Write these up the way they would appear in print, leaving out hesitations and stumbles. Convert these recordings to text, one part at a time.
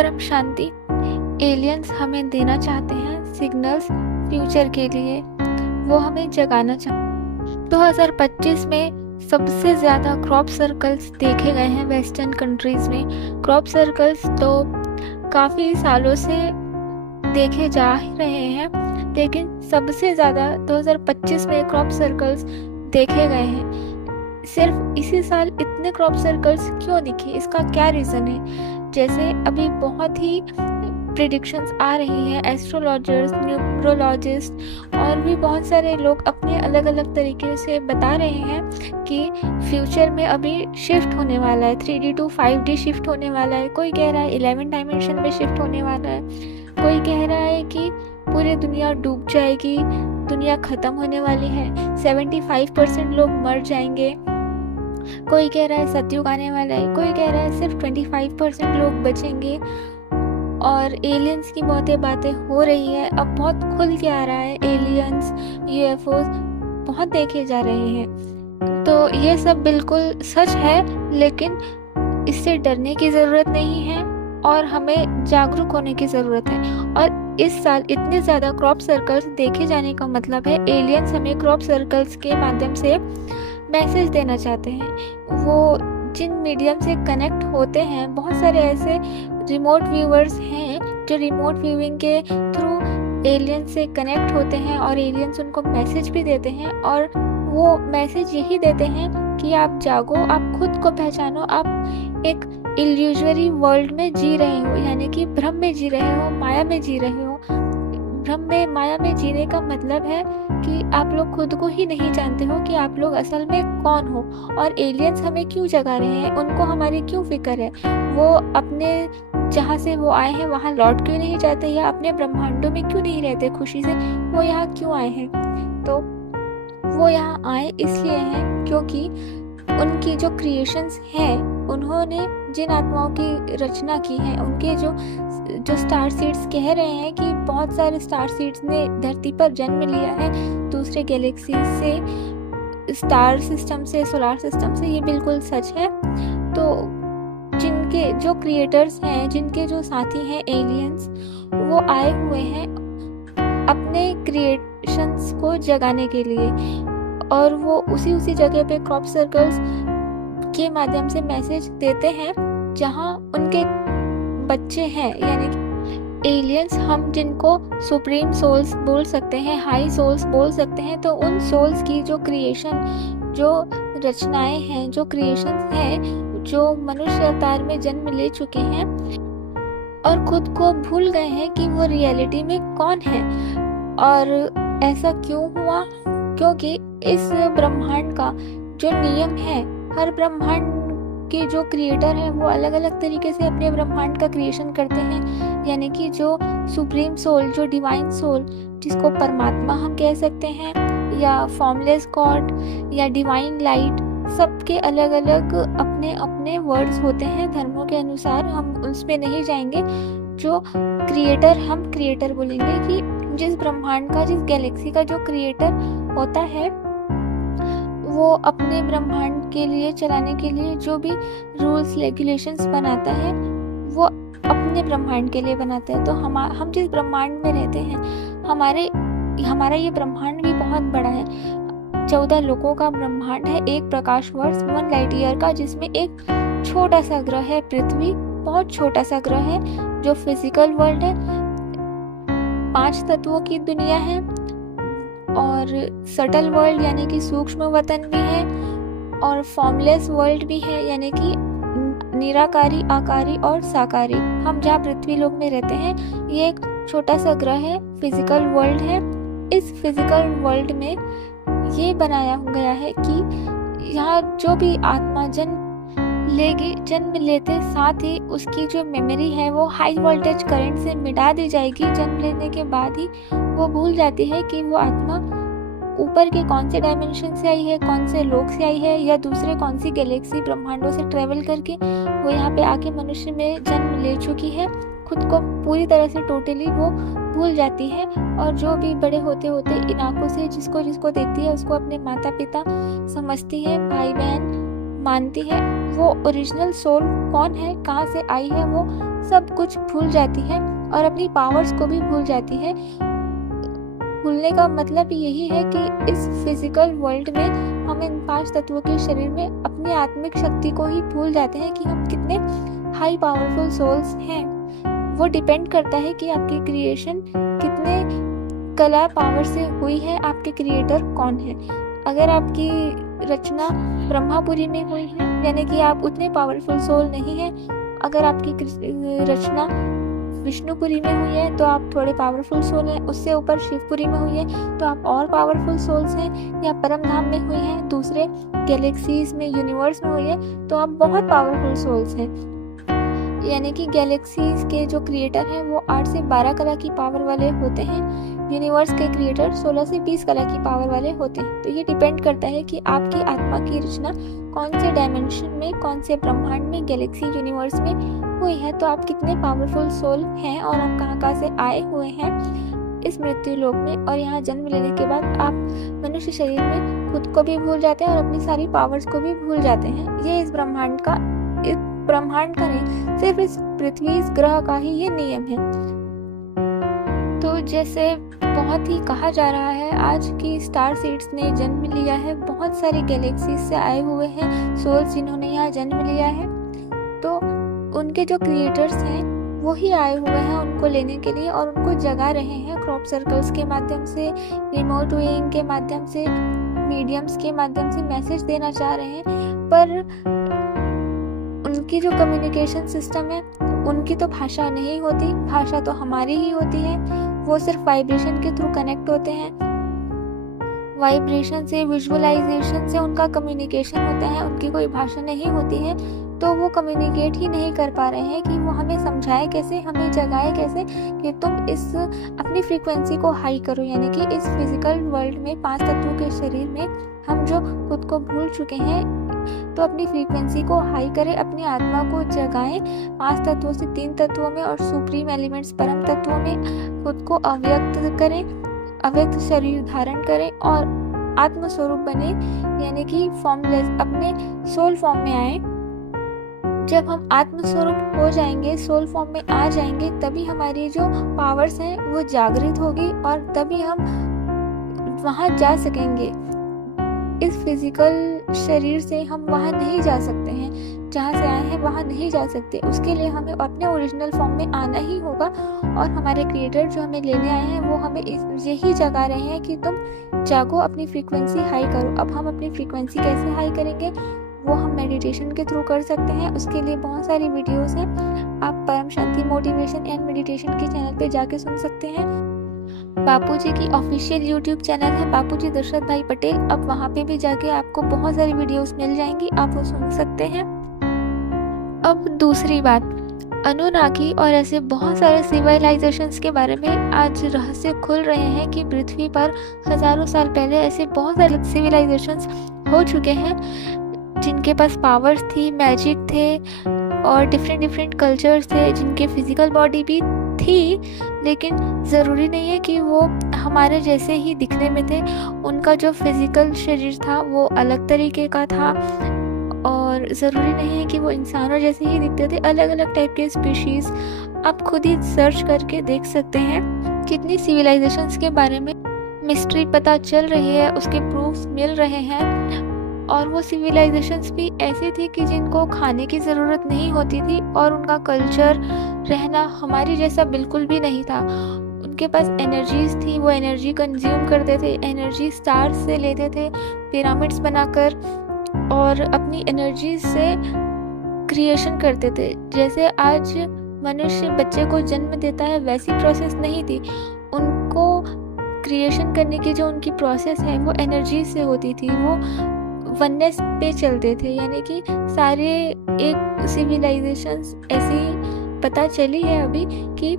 परम शांति। एलियंस हमें देना चाहते हैं सिग्नल्स फ्यूचर के लिए, वो हमें जगाना चाहते। 2025 में सबसे ज़्यादा क्रॉप सर्कल्स देखे गए हैं वेस्टर्न कंट्रीज़ में। क्रॉप सर्कल्स तो काफ़ी सालों से देखे जा ही रहे हैं, लेकिन सबसे ज़्यादा 2025 में क्रॉप सर्कल्स देखे गए हैं। सिर्फ इसी साल इतने क्रॉप सर्कल्स क्यों दिखे, इसका क्या रीज़न है? जैसे अभी बहुत ही प्रिडिक्शंस आ रही हैं, एस्ट्रोलॉजर्स, न्यूमरोलॉजिस्ट और भी बहुत सारे लोग अपने अलग अलग तरीके से बता रहे हैं कि फ्यूचर में अभी शिफ्ट होने वाला है, 3D to 5D शिफ्ट होने वाला है। कोई कह रहा है 11 डायमेंशन में शिफ्ट होने वाला है, कोई कह रहा है कि पूरी दुनिया डूब जाएगी, दुनिया ख़त्म होने वाली है, 75% लोग मर जाएंगे। कोई कह रहा है सतयुग आने वाला है, कोई कह रहा है सिर्फ 25% लोग बचेंगे। और एलियंस की बहुत बातें हो रही है, अब बहुत खुल के आ रहा है। एलियंस, यूएफओस बहुत देखे जा रहे हैं। तो ये सब बिल्कुल सच है, लेकिन इससे डरने की ज़रूरत नहीं है और हमें जागरूक होने की ज़रूरत है। और इस साल इतने ज़्यादा क्रॉप सर्कल्स देखे जाने का मतलब है एलियंस हमें क्रॉप सर्कल्स के माध्यम से मैसेज देना चाहते हैं। वो जिन मीडियम से कनेक्ट होते हैं, बहुत सारे ऐसे रिमोट व्यूअर्स हैं जो रिमोट व्यूइंग के थ्रू एलियंस से कनेक्ट होते हैं और एलियंस उनको मैसेज भी देते हैं। और वो मैसेज यही देते हैं कि आप जागो, आप खुद को पहचानो, आप एक इल्यूजरी वर्ल्ड में जी रहे हो, यानी कि भ्रम में जी रहे हो, माया में जी रहे हो। भ्रम में, माया में जीने का मतलब है कि आप लोग खुद को ही नहीं जानते हो कि आप लोग असल में कौन हो और एलियंस हमें क्यों जगा रहे हैं, उनको हमारी क्यों फिक्र है। वो अपने जहाँ से वो आए हैं वहाँ लौट क्यों नहीं जाते, या अपने ब्रह्मांडों में क्यों नहीं रहते खुशी से, वो यहाँ क्यों आए हैं? तो वो यहाँ आए इसलिए हैं क्योंकि उनकी जो क्रिएशंस हैं, उन्होंने जिन आत्माओं की रचना की है, उनके जो स्टार सीड्स कह रहे हैं कि बहुत सारे स्टार सीड्स ने धरती पर जन्म लिया है दूसरे गैलेक्सी से, स्टार सिस्टम से, सोलार सिस्टम से। ये बिल्कुल सच है। तो जिनके जो क्रिएटर्स हैं, जिनके जो साथी हैं एलियंस, वो आए हुए हैं अपने क्रिएशंस को जगाने के लिए, और वो उसी जगह पे क्रॉप सर्कल्स के माध्यम से मैसेज देते हैं जहाँ उनके बच्चे हैं। यानी कि एलियंस हम जिनको सुप्रीम सोल्स बोल सकते हैं, हाई सोल्स बोल सकते हैं, तो उन सोल्स की जो क्रिएशन, जो रचनाएं हैं, जो क्रिएशंस हैं, जो मनुष्य अवतार में जन्म ले चुके हैं और खुद को भूल गए हैं कि वो रियलिटी में कौन है। और ऐसा क्यों हुआ? क्योंकि इस ब्रह्मांड का जो नियम है, हर ब्रह्मांड के जो क्रिएटर हैं वो अलग अलग तरीके से अपने ब्रह्मांड का क्रिएशन करते हैं। यानी कि जो सुप्रीम सोल, जो डिवाइन सोल, जिसको परमात्मा हम कह सकते हैं, या फॉर्मलेस गॉड, या डिवाइन लाइट, सबके अलग अलग अपने अपने वर्ड्स होते हैं धर्मों के अनुसार। हम उसमें नहीं जाएंगे। जो क्रिएटर, हम क्रिएटर बोलेंगे कि जिस ब्रह्मांड का, जिस गैलेक्सी का जो क्रिएटर होता है, वो अपने ब्रह्मांड के लिए चलाने के लिए जो भी रूल्स रेगुलेशंस बनाता है, वो अपने ब्रह्मांड के लिए बनाता है। तो हम जिस ब्रह्मांड में रहते हैं, हमारा ये ब्रह्मांड भी बहुत बड़ा है। 14 लोगों का ब्रह्मांड है, एक प्रकाश वर्ष 1 लाइट ईयर का, जिसमें एक छोटा सा ग्रह है पृथ्वी, बहुत छोटा सा ग्रह है जो फिजिकल वर्ल्ड है। 5 तत्वों की दुनिया है और सटल वर्ल्ड यानी कि सूक्ष्म वतन भी है, और फॉर्मलेस वर्ल्ड भी है यानी कि निराकारी, आकारी और साकारी। हम जहाँ पृथ्वी लोक में रहते हैं, ये एक छोटा सा ग्रह है, फिजिकल वर्ल्ड है। इस फिजिकल वर्ल्ड में ये बनाया गया है कि यहाँ जो भी आत्मा जन्म लेगी, जन्म लेते साथ ही उसकी जो मेमोरी है वो हाई वोल्टेज करंट से मिटा दी जाएगी। जन्म लेने के बाद ही वो भूल जाती है कि वो आत्मा ऊपर के कौन से डायमेंशन से आई है, कौन से लोक से आई है, या दूसरे कौन सी गैलेक्सी ब्रह्मांडों से ट्रेवल करके वो यहाँ पे आके मनुष्य में जन्म ले चुकी है। खुद को पूरी तरह से टोटली वो भूल जाती है, और जो भी बड़े होते होते इन आंखों से जिसको जिसको देखती है उसको अपने माता पिता समझती है, भाई बहन मानती है। वो ओरिजिनल सोल कौन है, कहाँ से आई है, वो सब कुछ भूल जाती है और अपनी पावर्स को भी भूल जाती है। भूलने का मतलब यही है कि इस फिजिकल वर्ल्ड में हम इन 5 तत्वों के शरीर में अपनी आत्मिक शक्ति को ही भूल जाते हैं कि हम कितने हाई पावरफुल सोल्स हैं। वो डिपेंड करता है कि आपकी क्रिएशन कितने कला पावर से हुई है, आपके क्रिएटर कौन है। अगर आपकी रचना ब्रह्मापुरी में हुई है यानी कि आप उतने पावरफुल सोल नहीं हैं। अगर आपकी रचना विष्णुपुरी में हुई है तो आप थोड़े पावरफुल सोल हैं। उससे ऊपर शिवपुरी में हुई है तो आप और पावरफुल सोल्स हैं। या परम धाम में हुई है, दूसरे गैलेक्सीज में, यूनिवर्स में हुई है तो आप बहुत पावरफुल सोल्स हैं। यानी कि गैलेक्सीज के जो क्रिएटर हैं वो 8 से 12 कला की पावर वाले होते हैं। यूनिवर्स के क्रिएटर 16 से 20 कला की पावर वाले होते हैं। तो ये डिपेंड करता है कि आपकी आत्मा की रचना कौन से डायमेंशन में, कौन से ब्रह्मांड में, गैलेक्सी यूनिवर्स में हुई है, तो आप कितने पावरफुल सोल हैं और आप कहाँ से आए हुए हैं इस मृत्यु लोक में। और यहाँ जन्म लेने के बाद आप मनुष्य शरीर में खुद को भी भूल जाते हैं और अपनी सारी पावर्स को भी भूल जाते हैं। ये इस ब्रह्मांड का नहीं, सिर्फ इस पृथ्वी, इस ग्रह का ही ये नियम है। तो जैसे बहुत ही कहा जा रहा है, आज की स्टार सीड्स ने जन्म लिया है, बहुत सारी गैलेक्सीज से आए हुए हैं सोल्स जिन्होंने यहाँ जन्म लिया है। तो उनके जो क्रिएटर्स हैं वो ही आए हुए हैं उनको लेने के लिए और उनको जगा रहे हैं क्रॉप सर्कल्स के माध्यम से, रिमोट वेइंग के माध्यम से, मीडियम्स के माध्यम से मैसेज देना चाह रहे हैं। पर उनकी जो कम्युनिकेशन सिस्टम है, उनकी तो भाषा नहीं होती, भाषा तो हमारी ही होती है। वो सिर्फ वाइब्रेशन के थ्रू कनेक्ट होते हैं। वाइब्रेशन से, विजुअलाइजेशन से उनका कम्युनिकेशन होता है। उनकी कोई भाषा नहीं होती है तो वो कम्युनिकेट ही नहीं कर पा रहे हैं कि वो हमें समझाए कैसे, हमें जगाए कैसे कि तुम इस अपनी फ्रीक्वेंसी को हाई करो। यानी कि इस फिजिकल वर्ल्ड में 5 तत्वों के शरीर में हम जो खुद को भूल चुके हैं तो अपनी फ्रीक्वेंसी को हाई करें, अपनी आत्मा को जगाएं, 5 तत्वों से 3 तत्वों में और सुप्रीम एलिमेंट्स परम तत्वों में खुद को अव्यक्त करें, अव्यक्त शरीर धारण करें और आत्म स्वरूप बने। यानी कि फॉर्मलेस, अपने सोल फॉर्म में आए। जब हम आत्म स्वरूप हो जाएंगे, सोल फॉर्म में आ जाएंगे, तभी हमारी जो पावर्स हैं वो जागृत होगी और तभी हम वहां जा सकेंगे। इस फिजिकल शरीर से हम वहां नहीं जा सकते हैं, जहां से आए हैं वहां नहीं जा सकते। उसके लिए हमें अपने ओरिजिनल फॉर्म में आना ही होगा और हमारे क्रिएटर जो हमें लेने आए हैं वो हमें यही जगा रहे हैं कि तुम जागो, अपनी फ्रीक्वेंसी हाई करो। अब हम अपनी फ्रीक्वेंसी कैसे हाई करेंगे वो हम मेडिटेशन के थ्रू कर सकते हैं। उसके लिए बहुत सारी वीडियोस हैं, आप परम शांति मोटिवेशन एंड मेडिटेशन के चैनल पे जाके सुन सकते हैं। बापूजी की ऑफिशियल यूट्यूब चैनल है बापूजी दशरथ भाई पटेल। अब वहाँ पे भी जाके आपको बहुत सारी वीडियोस मिल जाएंगी, आप वो सुन सकते हैं। अब दूसरी बात, अनुनाकी और ऐसे बहुत सारे सिविलाइजेशंस के बारे में आज रहस्य खुल रहे हैं कि पृथ्वी पर हजारों साल पहले ऐसे बहुत सारे सिविलाइजेशंस हो चुके हैं जिनके पास पावर्स थी, मैजिक थे और डिफरेंट कल्चर्स थे, जिनके फिजिकल बॉडी भी थी, लेकिन ज़रूरी नहीं है कि वो हमारे जैसे ही दिखने में थे। उनका जो फिजिकल शरीर था वो अलग तरीके का था और ज़रूरी नहीं है कि वो इंसानों जैसे ही दिखते थे। अलग अलग टाइप के स्पीशीज़ आप खुद ही सर्च करके देख सकते हैं। कितनी सिविलाइजेशंस के बारे में मिस्ट्री पता चल रही है, उसके प्रूफ्स मिल रहे हैं। और वो सिविलाइजेशंस भी ऐसी थी कि जिनको खाने की ज़रूरत नहीं होती थी और उनका कल्चर, रहना हमारी जैसा बिल्कुल भी नहीं था। उनके पास एनर्जीज थी, वो एनर्जी कंज्यूम करते थे, एनर्जी स्टार्स से लेते थे पिरामिड्स बनाकर और अपनी एनर्जी से क्रिएशन करते थे। जैसे आज मनुष्य बच्चे को जन्म देता है वैसी प्रोसेस नहीं थी। उनको क्रिएशन करने की जो उनकी प्रोसेस है वो एनर्जी से होती थी, वो वननेस पे चलते थे। यानी कि सारे एक सिविलाइजेशंस ऐसी पता चली है अभी कि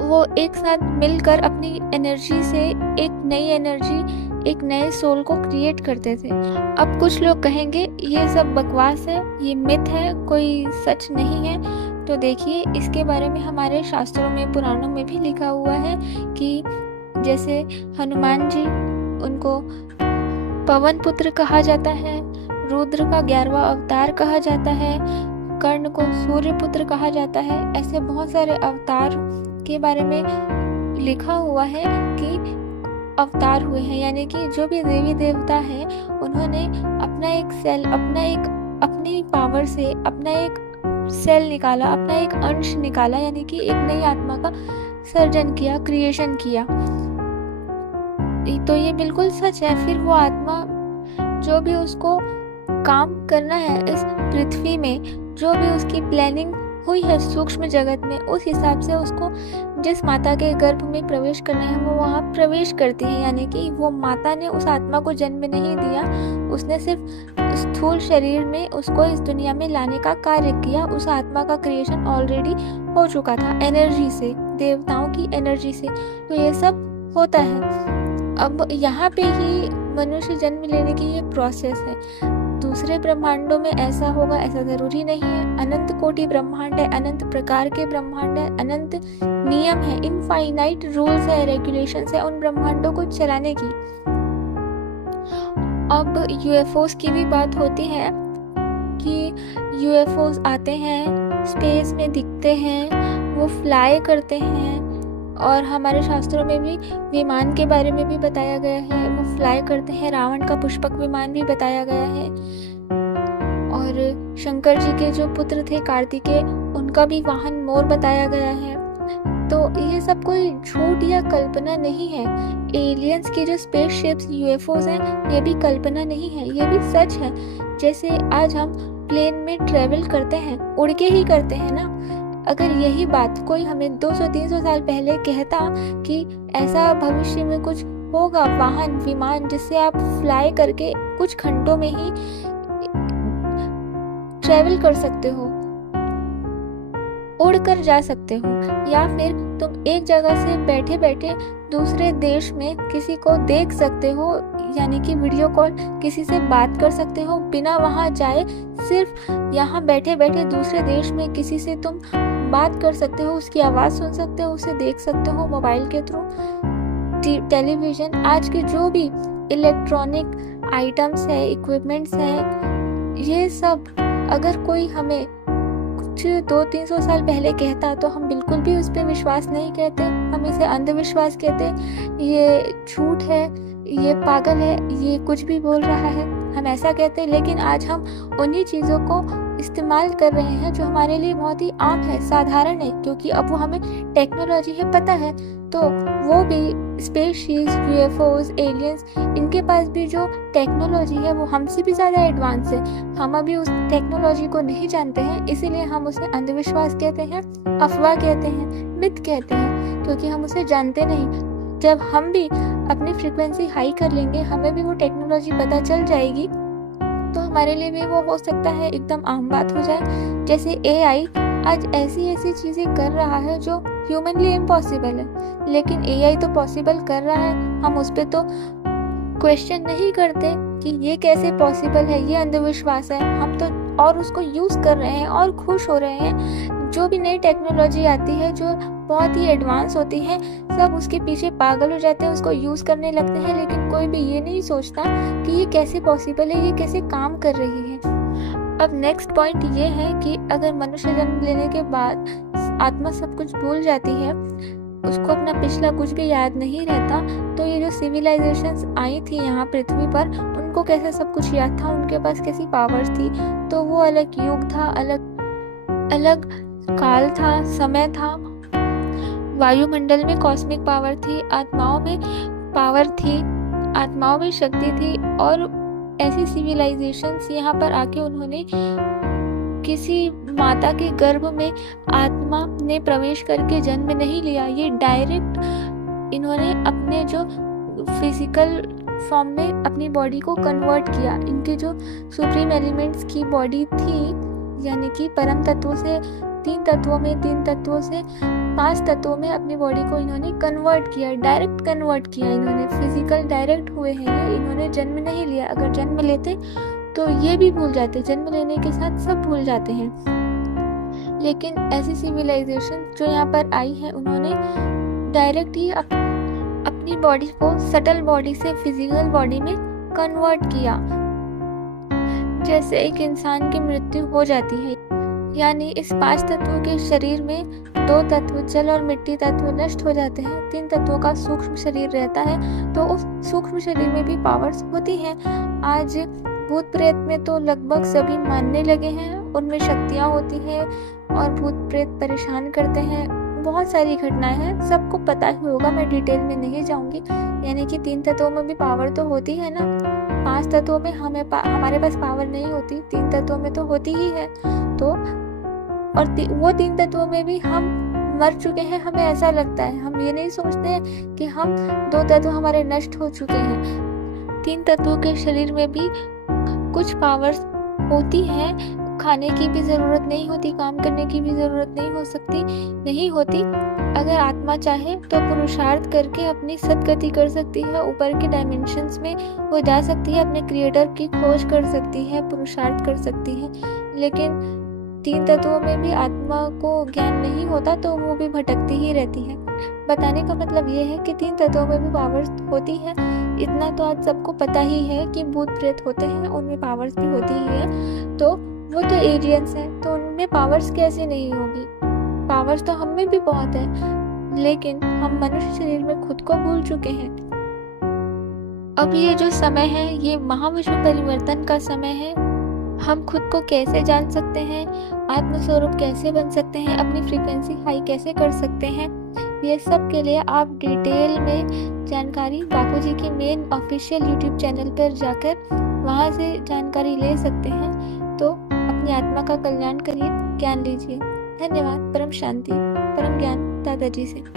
वो एक साथ मिलकर अपनी एनर्जी से एक नई एनर्जी, एक नए सोल को क्रिएट करते थे। अब कुछ लोग कहेंगे ये सब बकवास है, ये मिथ है, कोई सच नहीं है। तो देखिए, इसके बारे में हमारे शास्त्रों में, पुराणों में भी लिखा हुआ है कि जैसे हनुमान जी, उनको पवन पुत्र कहा जाता है, रुद्र का 11वां अवतार कहा जाता है, कर्ण को सूर्यपुत्र कहा जाता है। ऐसे बहुत सारे अवतार के बारे में लिखा हुआ है कि अवतार हुए हैं, यानी कि जो भी देवी देवता हैं उन्होंने अपनी पावर से अपना एक सेल निकाला, अपना एक अंश निकाला, यानी कि एक नई आत्मा का सर्जन किया, क्रिएशन किया। तो ये बिल्कुल सच है। फिर वो आत्मा जो भी उसको काम करना है इस पृथ्वी में, जो भी उसकी प्लानिंग हुई है सूक्ष्म जगत में, उस हिसाब से उसको जिस माता के गर्भ में प्रवेश करना है वो वहाँ प्रवेश करती है। यानी कि वो माता ने उस आत्मा को जन्म नहीं दिया, उसने सिर्फ स्थूल शरीर में उसको इस दुनिया में लाने का कार्य किया। उस आत्मा का क्रिएशन ऑलरेडी हो चुका था एनर्जी से, देवताओं की एनर्जी से। तो ये सब होता है। अब यहाँ पे ही मनुष्य जन्म लेने की ये प्रोसेस है। दूसरे ब्रह्मांडों में ऐसा होगा ऐसा जरूरी नहीं है। अनंत कोटि ब्रह्मांड है, अनंत प्रकार के ब्रह्मांड है, अनंत नियम है, इनफाइनाइट रूल्स है, रेगुलेशंस है उन ब्रह्मांडों को चलाने की। अब यूएफओस की भी बात होती है कि यूएफओस आते हैं, स्पेस में दिखते हैं, वो फ्लाई करते हैं, और हमारे शास्त्रों में भी विमान के बारे में भी बताया गया है, वो फ्लाई करते हैं। रावण का पुष्पक विमान भी बताया गया है। और शंकर जी के जो पुत्र थे कार्तिकेय, उनका भी वाहन मोर बताया गया है। तो ये सब कोई झूठ या कल्पना नहीं है। एलियंस की जो स्पेसशिप्स यूएफओस हैं, ये भी कल्पना नहीं है, ये भी सच है। जैसे आज हम प्लेन में ट्रेवल करते हैं, उड़ के ही करते हैं ना। अगर यही बात कोई हमें 200-300 साल पहले कहता कि ऐसा भविष्य में कुछ होगा, वाहन विमान जिससे आप फ्लाई करके कुछ घंटों में ही ट्रेवल कर सकते हो, उड़कर जा सकते हो, या फिर तुम एक जगह से बैठे बैठे दूसरे देश में किसी को देख सकते हो, यानी कि वीडियो कॉल किसी से बात कर सकते हो बिना वहां जाए, सिर्फ यहाँ बैठे बैठे दूसरे देश में किसी से तुम बात कर सकते हो, उसकी आवाज़ सुन सकते हो, उसे देख सकते हो मोबाइल के थ्रू। टेलीविज़न, आज के जो भी इलेक्ट्रॉनिक आइटम्स है, इक्विपमेंट्स हैं, ये सब अगर कोई हमें कुछ 200-300 साल पहले कहता तो हम बिल्कुल भी उस पर विश्वास नहीं करते, हम इसे अंधविश्वास कहते, ये झूठ है, ये पागल है, ये कुछ भी बोल रहा है, हम ऐसा कहते। लेकिन आज हम उन्हीं चीज़ों को इस्तेमाल कर रहे हैं जो हमारे लिए बहुत ही आम है, साधारण है, क्योंकि अब वो हमें टेक्नोलॉजी है पता है। तो वो भी स्पेसशिप्स, यूएफओस, एलियंस, इनके पास भी जो टेक्नोलॉजी है वो हमसे भी ज़्यादा एडवांस है। हम अभी उस टेक्नोलॉजी को नहीं जानते हैं, इसीलिए हम उसे अंधविश्वास कहते हैं, अफवाह कहते हैं, मिथ कहते हैं, क्योंकि हम उसे जानते नहीं। जब हम भी अपनी फ्रीक्वेंसी हाई कर लेंगे, हमें भी वो टेक्नोलॉजी पता चल जाएगी, तो हमारे लिए भी वो हो सकता है एकदम आम बात हो जाए। जैसे एआई आज ऐसी चीज़ें कर रहा है जो ह्यूमनली इम्पॉसिबल है, लेकिन एआई तो पॉसिबल कर रहा है। हम उस पर तो क्वेश्चन नहीं करते कि ये कैसे पॉसिबल है, ये अंधविश्वास है। हम तो और उसको यूज़ कर रहे हैं और खुश हो रहे हैं। जो भी नई टेक्नोलॉजी आती है जो बहुत ही एडवांस होती है, सब उसके पीछे पागल हो जाते हैं, उसको यूज़ करने लगते हैं, लेकिन कोई भी ये नहीं सोचता कि ये कैसे पॉसिबल है, ये कैसे काम कर रही है। अब नेक्स्ट पॉइंट ये है कि अगर मनुष्य जन्म लेने के बाद आत्मा सब कुछ भूल जाती है, उसको अपना पिछला कुछ भी याद नहीं रहता, तो ये जो सिविलाइजेशंस आई थी यहाँ पृथ्वी पर, उनको कैसे सब कुछ याद था, उनके पास कैसी पावर्स थी। तो वो अलग युग था, अलग काल था, समय था। वायुमंडल में कॉस्मिक पावर थी, आत्माओं में पावर थी, आत्माओं में शक्ति थी। और ऐसी सिविलाइजेशंस यहाँ पर आके उन्होंने किसी माता के गर्भ में आत्मा ने प्रवेश करके जन्म नहीं लिया, ये डायरेक्ट इन्होंने अपने जो फिजिकल फॉर्म में अपनी बॉडी को कन्वर्ट किया। इनके जो सुप्रीम एलिमेंट्स की बॉडी थी, यानी कि परम तत्वों से 3 तत्वों में, 3 तत्वों से 5 तत्वों में अपनी बॉडी को इन्होंने कन्वर्ट किया, डायरेक्ट कन्वर्ट किया। इन्होंने फिजिकल डायरेक्ट हुए हैं, इन्होंने जन्म नहीं लिया। अगर जन्म लेते तो ये भी भूल जाते, जन्म लेने के साथ सब भूल जाते हैं। लेकिन ऐसी सिविलाइजेशन जो यहाँ पर आई है, उन्होंने डायरेक्ट ही अपनी बॉडी को सटल बॉडी से फिजिकल बॉडी में कन्वर्ट किया। जैसे एक इंसान की मृत्यु हो जाती है यानी इस 5 तत्वों के शरीर में 2 तत्व जल और मिट्टी तत्व नष्ट हो जाते हैं, 3 तत्वों का सूक्ष्म शरीर रहता है, तो उस सूक्ष्म शरीर में भी पावर्स होती हैं। आज भूत प्रेत में तो लगभग सभी मानने लगे हैं, उनमें शक्तियाँ होती हैं और भूत प्रेत परेशान करते हैं। बहुत सारी घटनाएं हैं, सबको पता ही होगा, मैं डिटेल में नहीं जाऊंगी। यानी कि 3 तत्वों में भी पावर तो होती है ना, 5 तत्वों में हमारे पास पावर नहीं होती, 3 तत्वों में तो होती ही है। तो और वो 3 तत्वों में भी हम मर चुके हैं, हमें ऐसा लगता है, हम ये नहीं सोचते हैं कि हम 2 तत्व हमारे नष्ट हो चुके हैं। 3 तत्वों के शरीर में भी कुछ पावर्स होती हैं, खाने की भी ज़रूरत नहीं होती, काम करने की भी ज़रूरत नहीं होती। अगर आत्मा चाहे तो पुरुषार्थ करके अपनी सदगति कर सकती है, ऊपर के डायमेंशंस में वो जा सकती है, अपने क्रिएटर की खोज कर सकती है, पुरुषार्थ कर सकती है। लेकिन 3 तत्वों में भी आत्मा को ज्ञान नहीं होता तो वो भी भटकती ही रहती है। बताने का मतलब ये है कि 3 तत्वों में भी पावर्स होती है। इतना तो आज सबको पता ही है कि भूत प्रेत होते हैं, उनमें पावर्स भी होती ही है। तो वो तो एलियंस हैं, तो उनमें पावर्स कैसे नहीं होगी? पावर्स तो हम में भी बहुत है, लेकिन हम मनुष्य शरीर में खुद को भूल चुके हैं। अब ये जो समय है, ये महाविश्व परिवर्तन का समय है। हम खुद को कैसे जान सकते हैं, आत्मस्वरूप कैसे बन सकते हैं, अपनी फ्रीक्वेंसी हाई कैसे कर सकते हैं, ये सब के लिए आप डिटेल में जानकारी बापूजी की मेन ऑफिशियल यूट्यूब चैनल पर जाकर वहाँ से जानकारी ले सकते हैं। तो अपनी आत्मा का कल्याण करिए, ज्ञान लीजिए। धन्यवाद। परम शांति, परम ज्ञान दादाजी से।